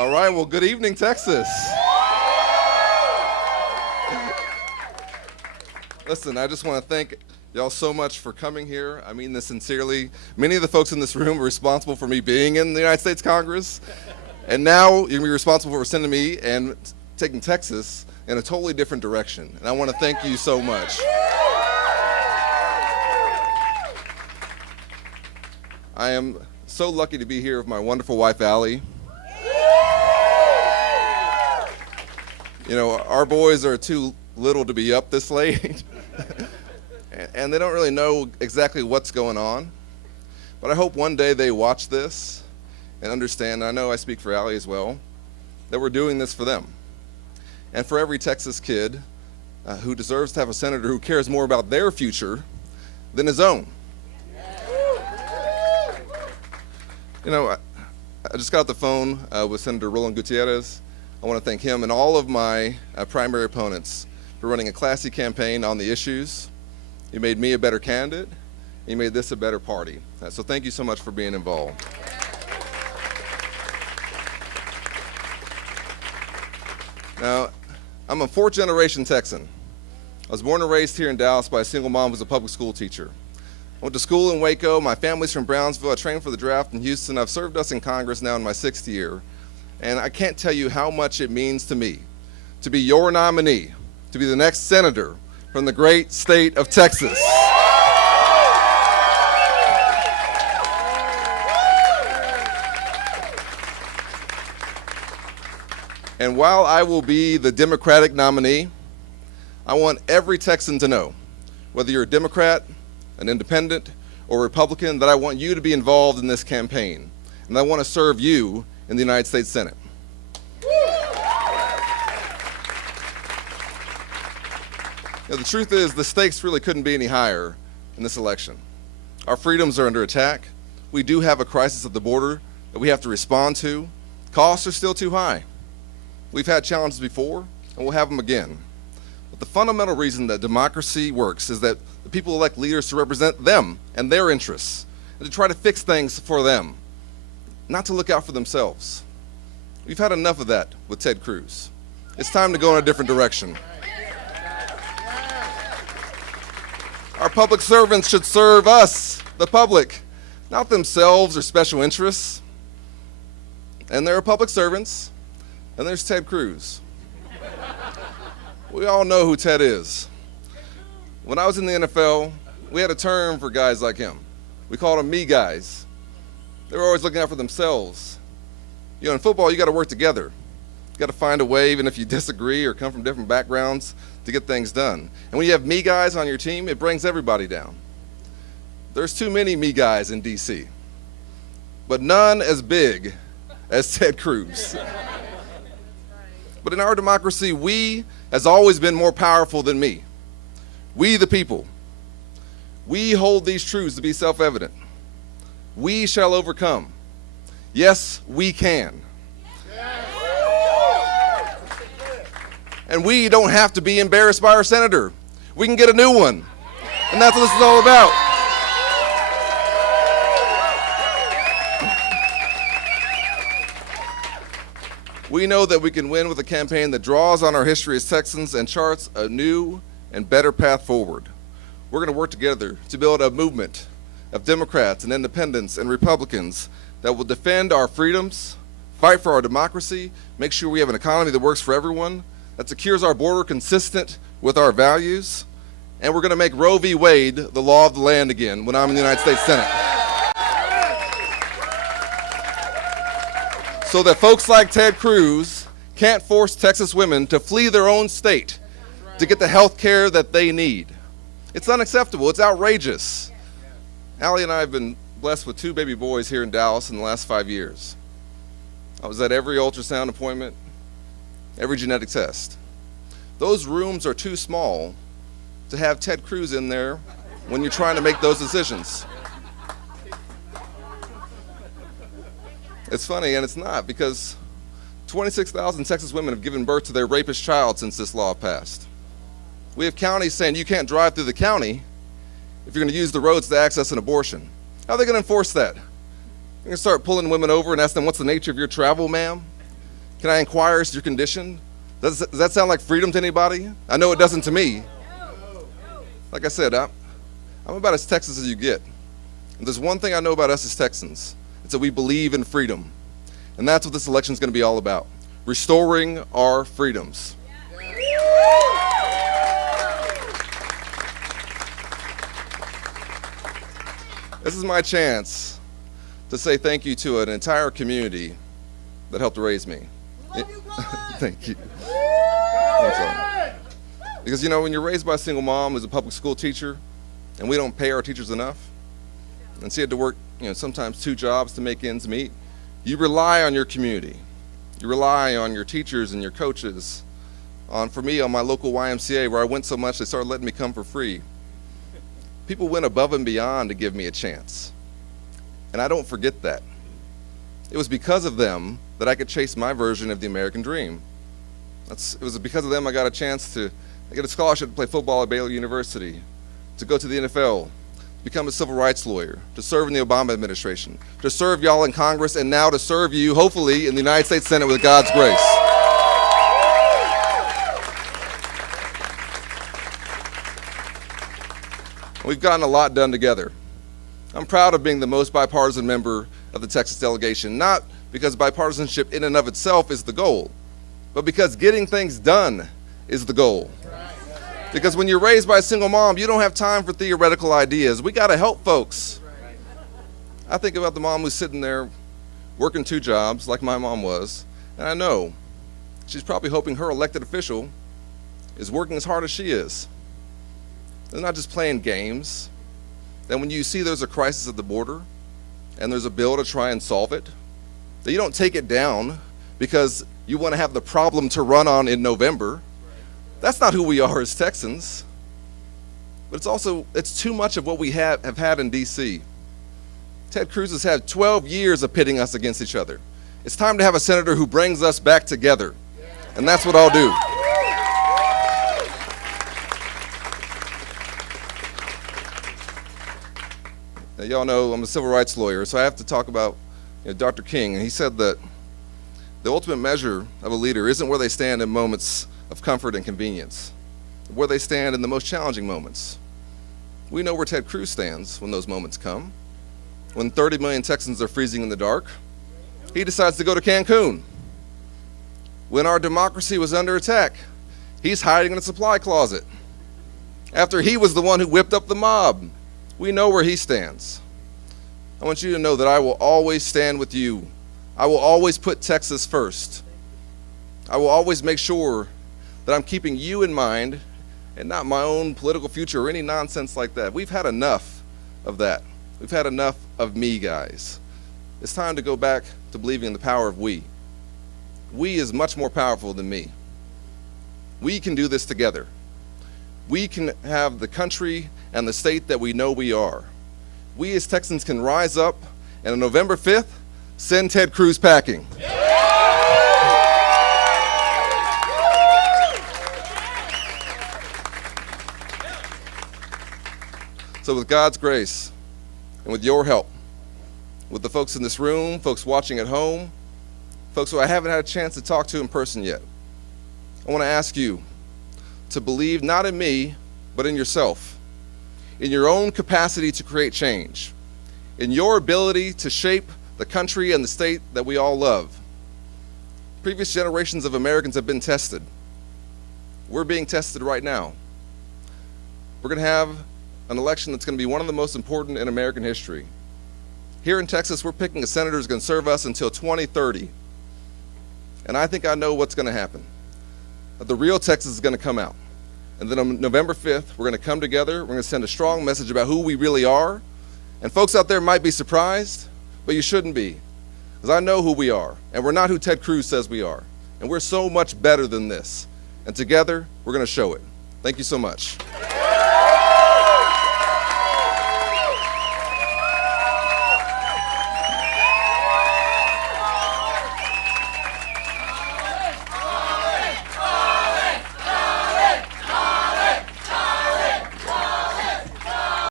All right, well, good evening, Texas. Listen, I just want to thank y'all so much for coming here. I mean this sincerely. Many of the folks in this room are responsible for me being in the United States Congress, and now you're going to be responsible for sending me and taking Texas in a totally different direction. And I want to thank you so much. I am so lucky to be here with my wonderful wife, Allie. You know, our boys are too little to be up this late, and they don't really know exactly what's going on. But I hope one day they watch this and understand, and I know I speak for Allie as well, that we're doing this for them. And for every Texas kid who deserves to have a senator who cares more about their future than his own. You know, I just got off the phone with Senator Roland Gutierrez. I want to thank him and all of my primary opponents for running a classy campaign on the issues. You made me a better candidate. You made this a better party. So thank you so much for being involved. Now, I'm a fourth-generation Texan. I was born and raised here in Dallas by a single mom who was a public school teacher. I went to school in Waco. My family's from Brownsville. I trained for the draft in Houston. I've served us in Congress now in my 6th year. And I can't tell you how much it means to me to be your nominee, to be the next senator from the great state of Texas. And while I will be the Democratic nominee, I want every Texan to know, whether you're a Democrat, an independent, or Republican, that I want you to be involved in this campaign. And I want to serve you in the United States Senate. Now, the truth is, the stakes really couldn't be any higher in this election. Our freedoms are under attack. We do have a crisis at the border that we have to respond to. Costs are still too high. We've had challenges before, and we'll have them again. But the fundamental reason that democracy works is that the people elect leaders to represent them and their interests, and to try to fix things for them, not to look out for themselves. We've had enough of that with Ted Cruz. It's time to go in a different direction. Our public servants should serve us, the public, not themselves or special interests. And there are public servants, and there's Ted Cruz. We all know who Ted is. When I was in the NFL, we had a term for guys like him. We called them me guys. They were always looking out for themselves. You know, in football, you got to work together. You got to find a way, even if you disagree or come from different backgrounds, to get things done. And when you have me guys on your team, it brings everybody down. There's too many me guys in D.C., but none as big as Ted Cruz. But in our democracy, we has always been more powerful than me. We, the people, we hold these truths to be self-evident. We shall overcome. Yes, we can. And we don't have to be embarrassed by our senator. We can get a new one. And that's what this is all about. We know that we can win with a campaign that draws on our history as Texans and charts a new and better path forward. We're going to work together to build a movement of Democrats and independents and Republicans that will defend our freedoms, fight for our democracy, make sure we have an economy that works for everyone, that secures our border consistent with our values, and we're going to make Roe v. Wade the law of the land again when I'm in the United States Senate. So that folks like Ted Cruz can't force Texas women to flee their own state to get the health care that they need. It's unacceptable. It's outrageous. Allie and I have been blessed with 2 baby boys here in Dallas in the last 5 years. I was at every ultrasound appointment, every genetic test. Those rooms are too small to have Ted Cruz in there when you're trying to make those decisions. It's funny, and it's not, because 26,000 Texas women have given birth to their rapist child since this law passed. We have counties saying you can't drive through the county if you're going to use the roads to access an abortion. How are they going to enforce that? You're going to start pulling women over and ask them, what's the nature of your travel, ma'am? Can I inquire as to your condition? Does that sound like freedom to anybody? I know it doesn't to me. Like I said, I'm about as Texas as you get. And there's one thing I know about us as Texans. It's that we believe in freedom. And that's what this election is going to be all about. Restoring our freedoms. This is my chance to say thank you to an entire community that helped raise me. Thank you. That's all. Because, when you're raised by a single mom who's a public school teacher, and we don't pay our teachers enough, and she had to work, sometimes 2 jobs to make ends meet, you rely on your community. You rely on your teachers and your coaches. For me, on my local YMCA, where I went so much, they started letting me come for free. People went above and beyond to give me a chance. And I don't forget that. It was because of them that I could chase my version of the American dream. It was because of them I got a chance to get a scholarship to play football at Baylor University, to go to the NFL, become a civil rights lawyer, to serve in the Obama administration, to serve y'all in Congress, and now to serve you, hopefully, in the United States Senate with God's grace. We've gotten a lot done together. I'm proud of being the most bipartisan member of the Texas delegation, not because bipartisanship in and of itself is the goal, but because getting things done is the goal. Because when you're raised by a single mom, you don't have time for theoretical ideas. We got to help folks. I think about the mom who's sitting there working 2 jobs like my mom was, and I know she's probably hoping her elected official is working as hard as she is. They're not just playing games. Then when you see there's a crisis at the border and there's a bill to try and solve it, that you don't take it down because you want to have the problem to run on in November. That's not who we are as Texans. But it's too much of what we have had in D.C. Ted Cruz has had 12 years of pitting us against each other. It's time to have a senator who brings us back together. And that's what I'll do. Now, y'all know I'm a civil rights lawyer, so I have to talk about Dr. King. And he said that the ultimate measure of a leader isn't where they stand in moments of comfort and convenience, but where they stand in the most challenging moments. We know where Ted Cruz stands when those moments come. When 30 million Texans are freezing in the dark, he decides to go to Cancun. When our democracy was under attack, he's hiding in a supply closet. After he was the one who whipped up the mob, we know where he stands. I want you to know that I will always stand with you. I will always put Texas first. I will always make sure that I'm keeping you in mind and not my own political future or any nonsense like that. We've had enough of that. We've had enough of me, guys. It's time to go back to believing in the power of we. We is much more powerful than me. We can do this together. We can have the country and the state that we know we are. We as Texans can rise up and on November 5th, send Ted Cruz packing. So with God's grace and with your help, with the folks in this room, folks watching at home, folks who I haven't had a chance to talk to in person yet, I want to ask you to believe not in me, but in yourself, in your own capacity to create change, in your ability to shape the country and the state that we all love. Previous generations of Americans have been tested. We're being tested right now. We're going to have an election that's going to be one of the most important in American history. Here in Texas, we're picking a senator who's going to serve us until 2030. And I think I know what's going to happen. That the real Texas is going to come out. And then on November 5th, we're going to come together. We're going to send a strong message about who we really are. And folks out there might be surprised, but you shouldn't be. Because I know who we are. And we're not who Ted Cruz says we are. And we're so much better than this. And together, we're going to show it. Thank you so much.